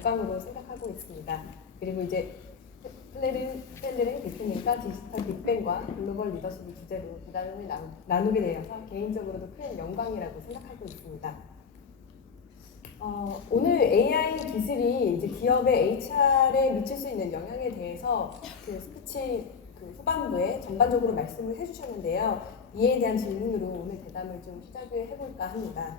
영광으로 생각하고 있습니다. 그리고 이제 플레르 대표님과 디지털 빅뱅과 글로벌 리더십을 주제로 대담을 나누게 되어서 개인적으로도 큰 영광이라고 생각하고 있습니다. 오늘 AI 기술이 이제 기업의 HR에 미칠 수 있는 영향에 대해서 스피치 후반부에 전반적으로 말씀을 해주셨는데요. 이에 대한 질문으로 오늘 대담을 좀 시작을 해볼까 합니다.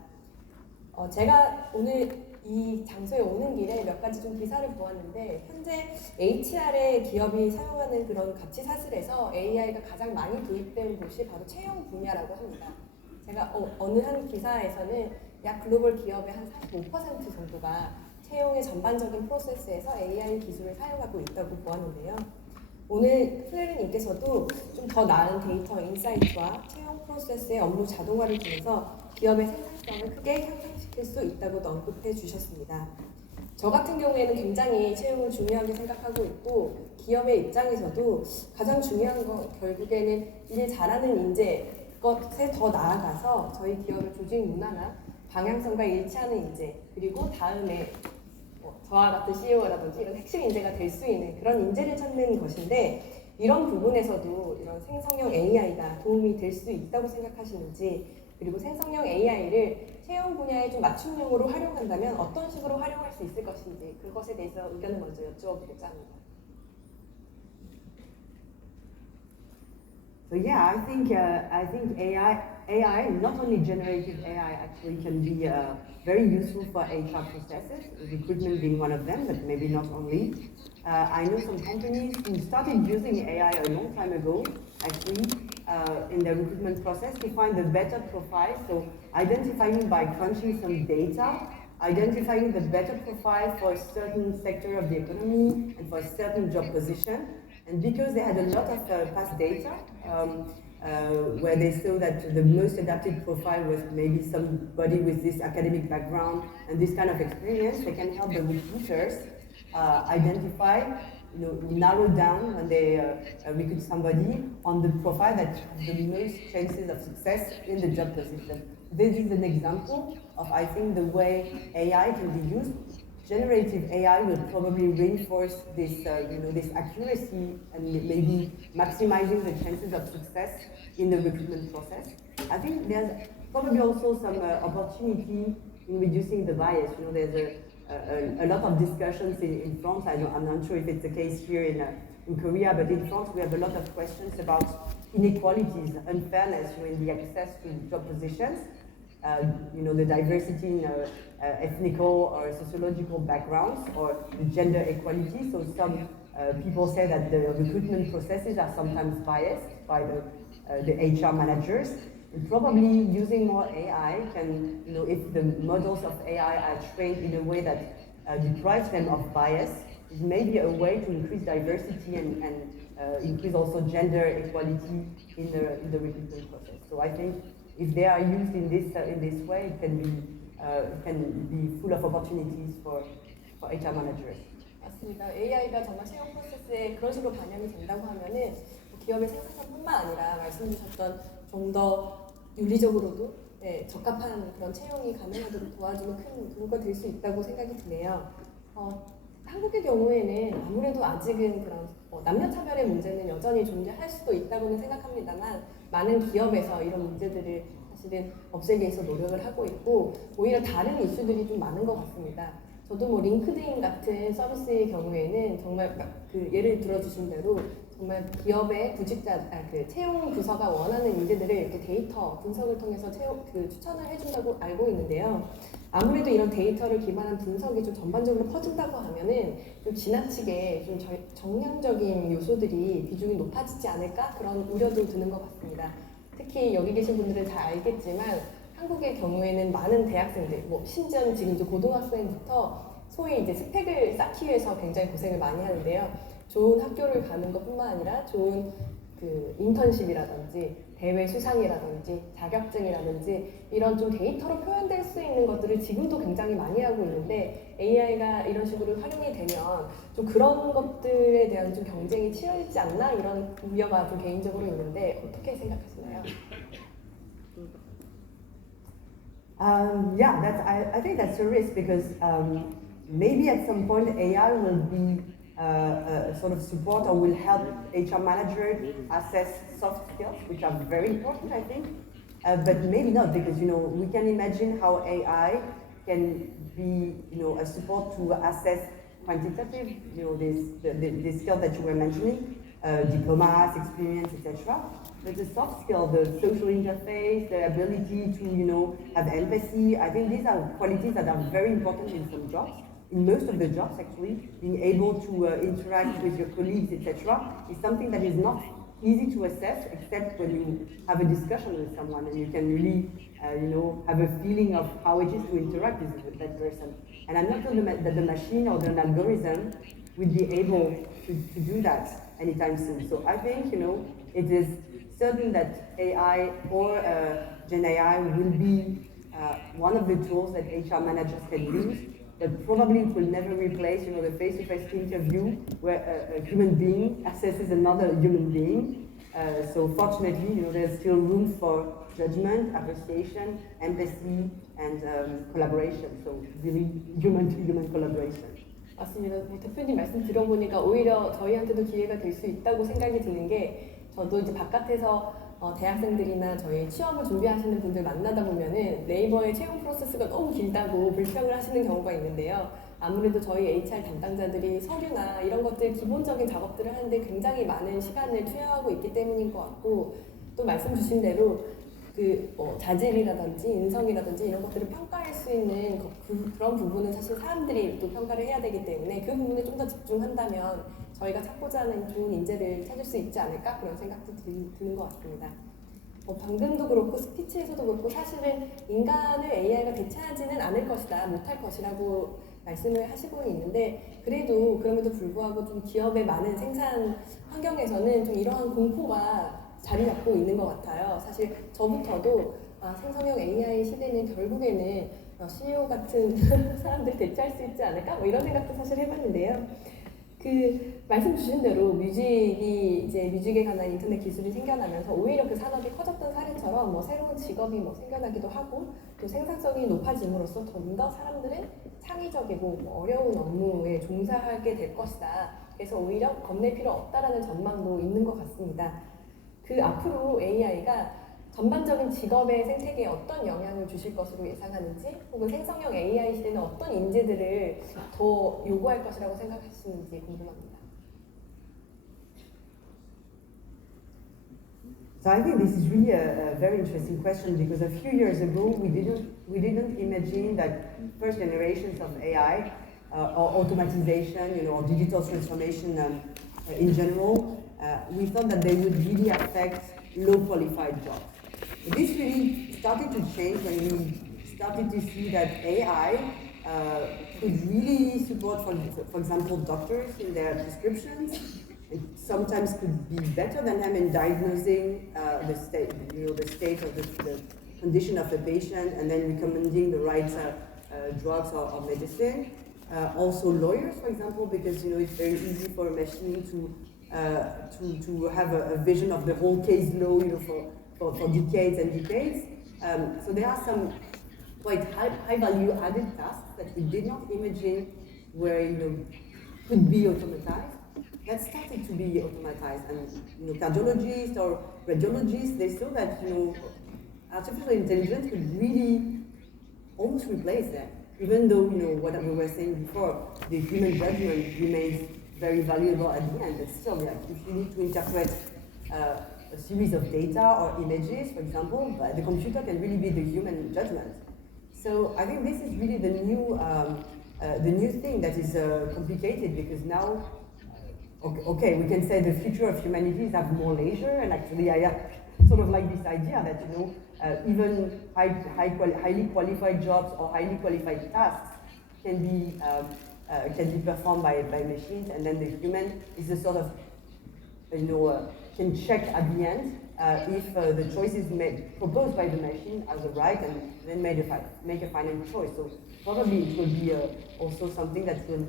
제가 오늘 이 장소에 오는 길에 몇 가지 좀 기사를 보았는데 현재 HR에 기업이 사용하는 그런 가치 사슬에서 AI가 가장 많이 도입된 곳이 바로 채용 분야라고 합니다. 제가 어느 한 기사에서는 약 글로벌 기업의 한 45% 정도가 채용의 전반적인 프로세스에서 AI 기술을 사용하고 있다고 보았는데요. 오늘 플레르님께서도 좀 더 나은 데이터 인사이트와 채용 프로세스의 업무 자동화를 통해서 기업의 생산성을 크게 향상시킬 수 있다고도 언급해 주셨습니다. 저 같은 경우에는 굉장히 채용을 중요하게 생각하고 있고 기업의 입장에서도 가장 중요한 건 결국에는 일 잘하는 인재 것에 더 나아가서 저희 기업의 조직 문화나 방향성과 일치하는 인재 그리고 다음에 저와 같은 CEO라든지 이런 핵심 인재가 될 수 있는 그런 인재를 찾는 것인데 이런 부분에서도 이런 생성형 AI가 도움이 될 수 있다고 생각하시는지 그리고 생성형 AI를 채용 분야에 좀 맞춤형으로 활용한다면 어떤 식으로 활용할 수 있을 것인지 그것에 대해서 의견을 먼저 여쭤보고자 합니다. So yeah, I think AI, not only generative AI, actually can be very useful for HR processes, recruitment being one of them, but maybe not only. I know some companies who started using AI a long time ago, actually, in the recruitment process to find a better profile. So identifying by crunching some data, identifying the better profile for a certain sector of the economy and for a certain job position. And because they had a lot of past data, where they saw that the most adapted profile was maybe somebody with this academic background and this kind of experience, they can help the recruiters identify, narrow down when they recruit somebody on the profile that has the most chances of success in the job position. This is an example of, I think, the way AI can be used. Generative AI will probably reinforce this, this accuracy and maybe maximizing the chances of success in the recruitment process. I think there's probably also some opportunity in reducing the bias. There's a lot of discussions in France. I'm not sure if it's the case here in Korea, but in France we have a lot of questions about inequalities, unfairness in the access to job positions. The diversity in ethnical or sociological backgrounds or the gender equality. So some people say that the recruitment processes are sometimes biased by the HR managers. And probably using more AI can, if the models of AI are trained in a way that deprives them of bias, is maybe a way to increase diversity and increase also gender equality in the recruitment process. So I think if they are used in this way, it can be full of opportunities for HR managers. 맞습니다. AI가 정말 채용 프로세스에 그런 식으로 반영이 된다고 하면은 기업의 생산성뿐만 아니라 말씀 주셨던 좀 더 윤리적으로도 적합한 그런 채용이 가능하도록 도와주는 큰 도구가 될 수 있다고 생각이 드네요. 한국의 경우에는 아무래도 아직은 그런 남녀 차별의 문제는 여전히 존재할 수도 있다고는 생각합니다만 많은 기업에서 이런 문제들을 사실은 없애기 위해서 노력을 하고 있고 오히려 다른 이슈들이 좀 많은 것 같습니다. 저도 링크드인 같은 서비스의 경우에는 정말 예를 들어주신 대로 정말 기업의 채용 부서가 원하는 인재들을 이렇게 데이터 분석을 통해서 추천을 해준다고 알고 있는데요. 아무래도 이런 데이터를 기반한 분석이 좀 전반적으로 퍼진다고 하면은 좀 지나치게 좀 정량적인 요소들이 비중이 높아지지 않을까 그런 우려도 드는 것 같습니다. 특히 여기 계신 분들은 잘 알겠지만 한국의 경우에는 많은 대학생들, 심지어는 지금 이제 고등학생부터 소위 이제 스펙을 쌓기 위해서 굉장히 고생을 많이 하는데요. 좋은 학교를 가는 것뿐만 아니라 좋은 인턴십이라든지 대외 수상이라든지 자격증이라든지 이런 좀 데이터로 표현될 수 있는 것들을 지금도 굉장히 많이 하고 있는데 AI가 이런 식으로 활용이 되면 좀 그런 것들에 대한 좀 경쟁이 치열해지지 않나 이런 우려가 좀 개인적으로 있는데 어떻게 생각하시나요? Yeah, I think that's a risk because maybe at some point AI will be sort of support or will help HR manager assess soft skills, which are very important, I think. But maybe not, because we can imagine how AI can be a support to assess quantitative, the skills that you were mentioning, diplomas, experience, etc. But the soft skill, the social interface, the ability to have empathy, I think these are qualities that are very important in some jobs. In most of the jobs, actually, being able to interact with your colleagues, etc., is something that is not easy to assess, except when you have a discussion with someone and you can really, have a feeling of how it is to interact with that person. And I'm not sure that the machine or the algorithm will be able to do that anytime soon. So I think, it is certain that AI or Gen AI will be one of the tools that HR managers can use, but probably it will never replace, the face-to-face interview where a human being assesses another human being. So fortunately, there's still room for judgment, appreciation, empathy, and collaboration. So really human-to-human collaboration. 맞습니다. 대표님 말씀 들어보니까 오히려 저희한테도 기회가 될 수 있다고 생각이 드는 게, 저도 이제 바깥에서 대학생들이나 저희 취업을 준비하시는 분들 만나다 보면은 네이버의 채용 프로세스가 너무 길다고 불평을 하시는 경우가 있는데요. 아무래도 저희 HR 담당자들이 서류나 이런 것들 기본적인 작업들을 하는데 굉장히 많은 시간을 투여하고 있기 때문인 것 같고, 또 말씀 주신 대로 자질이라든지 인성이라든지 이런 것들을 평가할 수 있는 그런 부분은 사실 사람들이 또 평가를 해야 되기 때문에 그 부분에 좀 더 집중한다면 저희가 찾고자 하는 좋은 인재를 찾을 수 있지 않을까, 그런 생각도 드는 것 같습니다. 방금도 그렇고 스피치에서도 그렇고 사실은 인간을 AI가 대체하지는 않을 것이다, 못할 것이라고 말씀을 하시고 있는데, 그럼에도 불구하고 좀 기업의 많은 생산 환경에서는 좀 이러한 공포가 자리 잡고 있는 것 같아요. 사실 저부터도 생성형 AI 시대는 결국에는 CEO 같은 사람들 대체할 수 있지 않을까? 이런 생각도 사실 해봤는데요. 말씀 주신 대로 뮤직에 관한 인터넷 기술이 생겨나면서 오히려 그 산업이 커졌던 사례처럼 새로운 직업이 생겨나기도 하고, 또 생산성이 높아짐으로써 좀 더 사람들은 창의적이고 어려운 업무에 종사하게 될 것이다. 그래서 오히려 겁낼 필요 없다라는 전망도 있는 것 같습니다. 앞으로 AI가 전반적인 직업의 생태계에 어떤 영향을 주실 것으로 예상하는지, 혹은 생성형 AI 시대는 어떤 인재들을 더 요구할 것이라고 생각하시는지 궁금합니다. So I think this is really a very interesting question, because a few years ago we didn't imagine that first generations of AI or automatization, or digital transformation in general, we thought that they would really affect low qualified jobs. But this really started to change when we started to see that AI could really support, for example, doctors in their prescriptions. It sometimes could be better than them in diagnosing the state of the condition of the patient, and then recommending the right drugs or medicine. Also lawyers, for example, because it's very easy for a machine to have a vision of the whole case law, for decades and decades. So there are some quite high value added tasks that we did not imagine could be automatized. That started to be automatized, and cardiologists or radiologists, they saw that artificial intelligence could really almost replace them. Even though what we were saying before, the human judgment remains very valuable at the end, but still, if you need to interpret a series of data or images, for example, the computer can really be the human judgment. So I think this is really the new thing that is complicated, because now, okay, we can say the future of humanity is have more leisure, and actually I sort of like this idea that even highly qualified jobs or highly qualified tasks can be performed by machines, and then the human is a sort of can check at the end if the choices proposed by the machine are the right, and then make a final choice. So probably it will be also something that will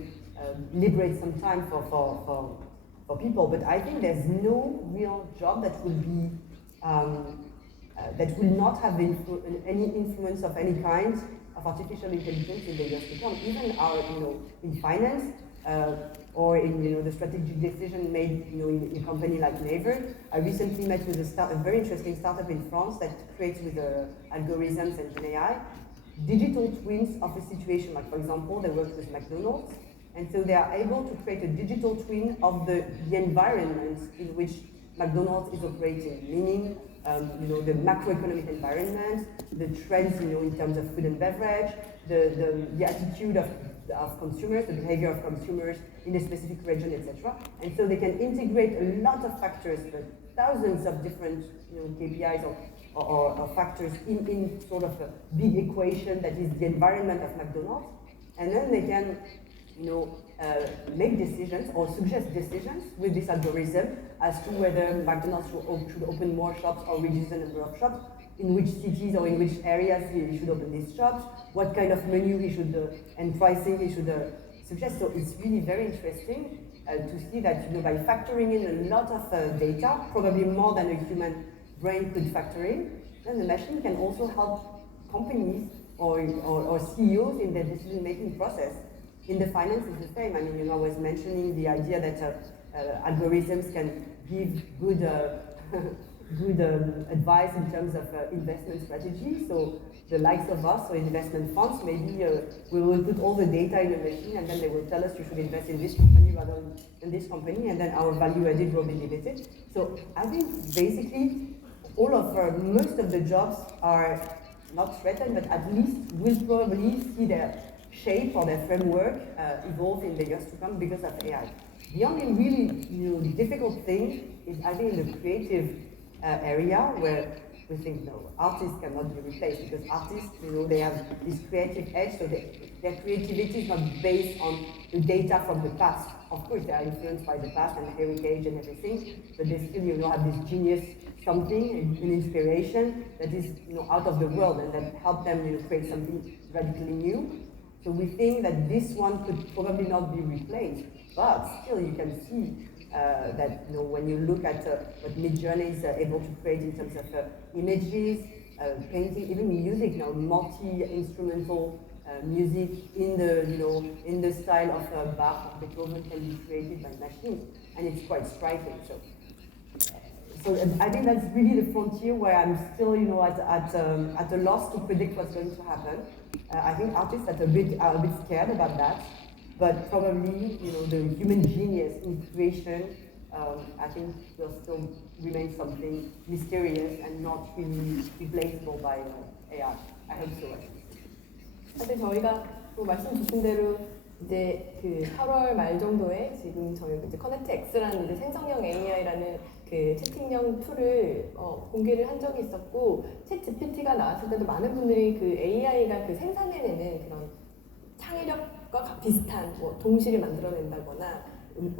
liberate some time for people. But I think there's no real job that will be that will not have any influence of any kind of artificial intelligence in the years to come. Even our, in finance or in the strategic decision made in a company like Naver. I recently met with a very interesting startup in France that creates with algorithms and Gen AI digital twins of a situation. Like for example, they work with McDonald's, and so they are able to create a digital twin of the environment in which McDonald's is operating, meaning the macroeconomic environment, the trends in terms of food and beverage, the attitude of consumers, the behavior of consumers in a specific region, etc. And so they can integrate a lot of factors, thousands of different KPIs or factors in sort of a big equation that is the environment of McDonald's, and then they can make decisions or suggest decisions with this algorithm as to whether McDonald's should open more shops or reduce the number of shops, in which cities or in which areas he should open these shops, what kind of menu he should and pricing he should suggest. So it's really very interesting to see that by factoring in a lot of data, probably more than a human brain could factor in, then the machine can also help companies or CEOs in their decision-making process. In the finance, it's the same. I mean, I was mentioning the idea that algorithms can give good good advice in terms of investment strategy. So the likes of us, or investment funds, maybe we will put all the data in a machine, and then they will tell us you should invest in this company rather than this company, and then our value added will be limited. So I think basically all of most of the jobs are not threatened, but at least will probably see their shape or their framework evolve in the years to come because of AI. The only really difficult thing is I think in the creative area where we think no, artists cannot be replaced, because artists, they have this creative edge, so their creativity is not based on the data from the past. Of course, they are influenced by the past and heritage and everything, but they still, have this genius something, an inspiration that is, out of the world and that help them, create something radically new. So we think that this one could probably not be replaced, but still you can see that when you look at what Midjourney is able to create in terms of images, painting, even music now, multi-instrumental music in the in the style of Bach or Beethoven can be created by machines, and it's quite striking. So I think that's really the frontier where I'm still, at a loss to predict what's going to happen. I think artists are a bit scared about that, but probably, the human genius in creation, I think will still remain something mysterious and not really replaceable by AI. I hope so. 사실 저희가 또 말씀 주신 대로 이제 그 8월 말 정도에 지금 저희 이제 커넥트 X라는 이제 생성형 AI라는 그 채팅형 툴을 공개를 한 적이 있었고, 챗 GPT가 나왔을 때도 많은 분들이 그 AI가 그 생산해내는 그런 창의력과 비슷한 동시를 만들어낸다거나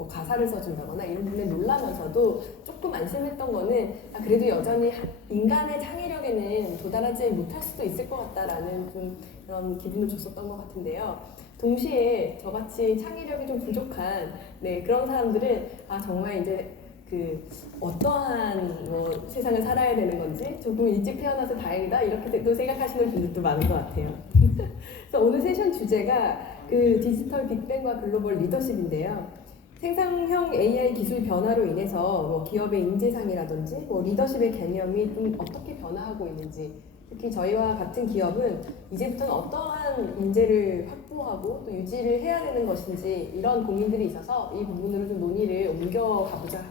가사를 써준다거나 이런 부분에 놀라면서도 조금 안심했던 거는 그래도 여전히 인간의 창의력에는 도달하지 못할 수도 있을 것 같다라는 좀 그런 기분을 줬었던 것 같은데요. 동시에 저같이 창의력이 좀 부족한 그런 사람들은 정말 이제 그 어떠한 세상을 살아야 되는 건지 조금 일찍 태어나서 다행이다 이렇게 또 생각하시는 분들도 많은 것 같아요. 그래서 오늘 세션 주제가 그 디지털 빅뱅과 글로벌 리더십인데요. 생성형 AI 기술 변화로 인해서 기업의 인재상이라든지 리더십의 개념이 좀 어떻게 변화하고 있는지, 특히 저희와 같은 기업은 이제부터는 어떠한 인재를 확보하고 또 유지를 해야 되는 것인지 이런 고민들이 있어서 이 부분으로 좀 논의를 옮겨보고자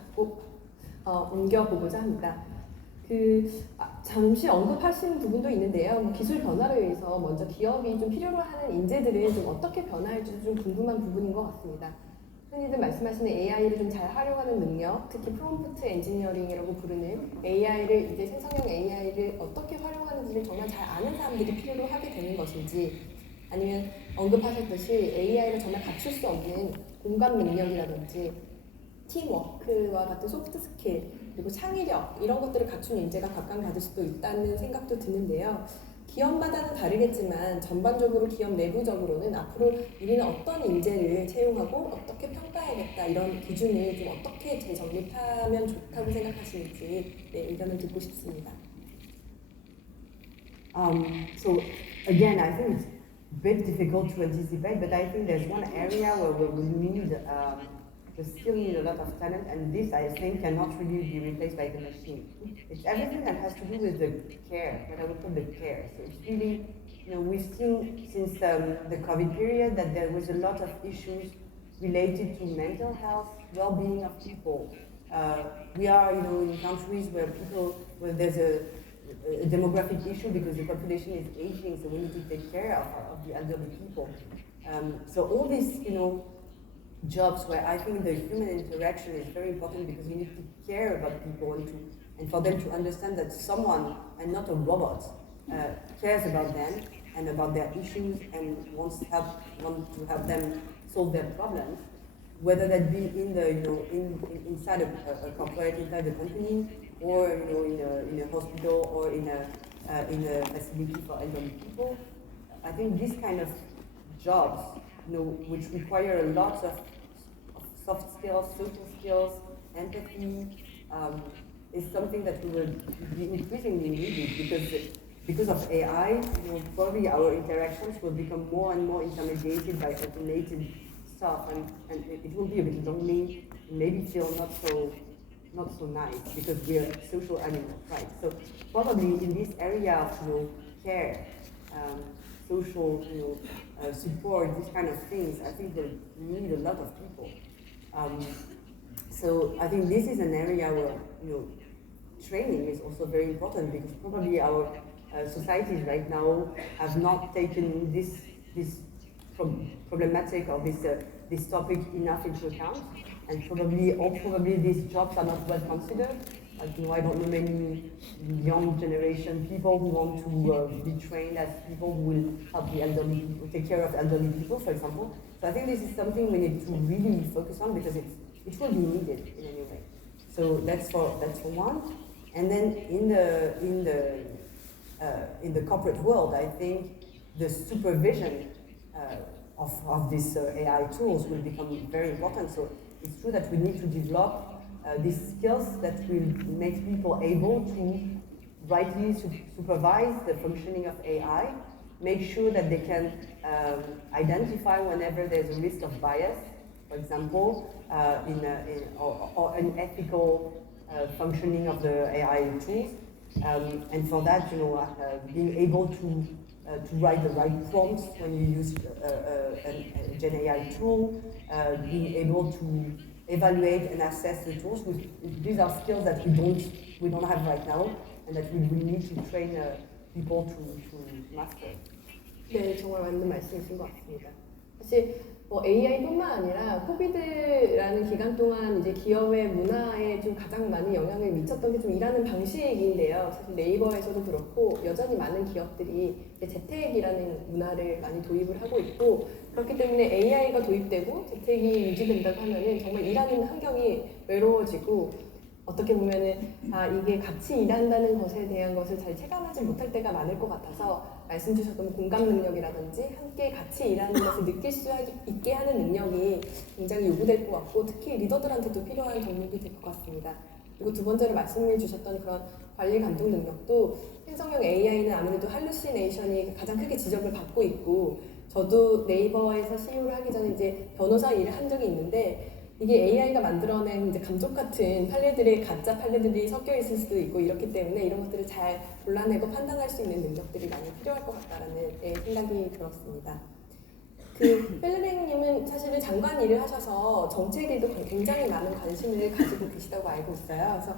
합니다. 잠시 언급하신 부분도 있는데요. 기술 변화로 인해서 먼저 기업이 좀 필요로 하는 인재들은 좀 어떻게 변화할지 좀 궁금한 부분인 것 같습니다. 흔히들 말씀하시는 AI를 좀 잘 활용하는 능력, 특히 프롬프트 엔지니어링이라고 부르는 AI를 이제 생성형 AI를 어떻게 활용하는지를 정말 잘 아는 사람들이 필요로 하게 되는 것인지, 아니면 언급하셨듯이 AI를 정말 갖출 수 없는 공감 능력이라든지 팀워크와 같은 소프트 스킬, 그리고 창의력 이런 것들을 갖춘 인재가 각광받을 수도 있다는 생각도 드는데요. 기업마다는 다르겠지만 전반적으로 기업 내부적으로는 앞으로 우리는 어떤 인재를 채용하고 어떻게 평가해야겠다 이런 기준을 좀 어떻게 재정립하면 좋다고 생각하시는지 의견을 듣고 싶습니다. So again, I think bit difficult to anticipate, but I think there's one area where we need, we still need a lot of talent, and this I think cannot really be replaced by the machine. It's everything that has to do with the care, what I would call the care. So it's really, we've seen since the COVID period that there was a lot of issues related to mental health, well-being of people. We are, in countries where there's a demographic issue because the population is aging, so we need to take care of the elderly people. So all these, jobs where I think the human interaction is very important because you need to care about people and for them to understand that someone and not a robot cares about them and about their issues and want to help them solve their problems, whether that be in the inside a corporate, inside the company, or in a hospital or in a facility for elderly people. I think this kind of jobs, which require a lot of soft skills, social skills, empathy, is something that we will be increasingly needed because of AI. Probably our interactions will become more and more intermediated by automated stuff, and it will be a bit lonely, maybe feel not so nice because we are social animals, right? So probably in this area of care, social support, these kind of things, I think will need a lot of people. So I think this is an area where training is also very important because probably our societies right now have not taken this problematic or this topic enough into account, and probably these jobs are not well considered. I don't know many young generation people who want to be trained as people who will help the elderly people, take care of elderly people, for example. So I think this is something we need to really focus on because it will be needed in any way. So that's for one. And then in the corporate world, I think the supervision of these AI tools will become very important. So it's true that we need to develop these skills that will make people able to rightly supervise the functioning of AI, make sure that they can identify whenever there's a risk of bias, for example, or an ethical functioning of the AI tools. And for that, being able to write the right prompts when you use a Gen AI tool, being able to evaluate and assess the tools. These are skills that we don't have right now, and that we will need to train people to master. 네, 정말 맞는 말씀이신 것 같습니다. 사실 AI뿐만 아니라 코비드라는 기간 동안 이제 기업의 문화에 좀 가장 많은 영향을 미쳤던 게 좀 일하는 방식인데요. 사실 네이버에서도 그렇고 여전히 많은 기업들이 재택이라는 문화를 많이 도입을 하고 있고, 그렇기 때문에 AI가 도입되고 재택이 유지된다고 하면은 정말 일하는 환경이 외로워지고, 어떻게 보면은 이게 같이 일한다는 것에 대한 것을 잘 체감하지 못할 때가 많을 것 같아서 말씀 주셨던 공감 능력이라든지 함께 같이 일하는 것을 느낄 수 있게 하는 능력이 굉장히 요구될 것 같고, 특히 리더들한테도 필요한 덕목이 될 것 같습니다. 그리고 두 번째로 말씀해 주셨던 그런 관리 감독 능력도, 생성형 AI는 아무래도 할루시네이션이 가장 크게 지적을 받고 있고, 저도 네이버에서 CEO를 하기 전에 이제 변호사 일을 한 적이 있는데, 이게 AI가 만들어낸 이제 감쪽 같은 판례들의 가짜 판례들이 섞여 있을 수도 있고, 이렇기 때문에 이런 것들을 잘 골라내고 판단할 수 있는 능력들이 많이 필요할 것 같다라는 생각이 들었습니다. 펠레랭님은 사실은 장관 일을 하셔서 정책에도 굉장히 많은 관심을 가지고 계시다고 알고 있어요. 그래서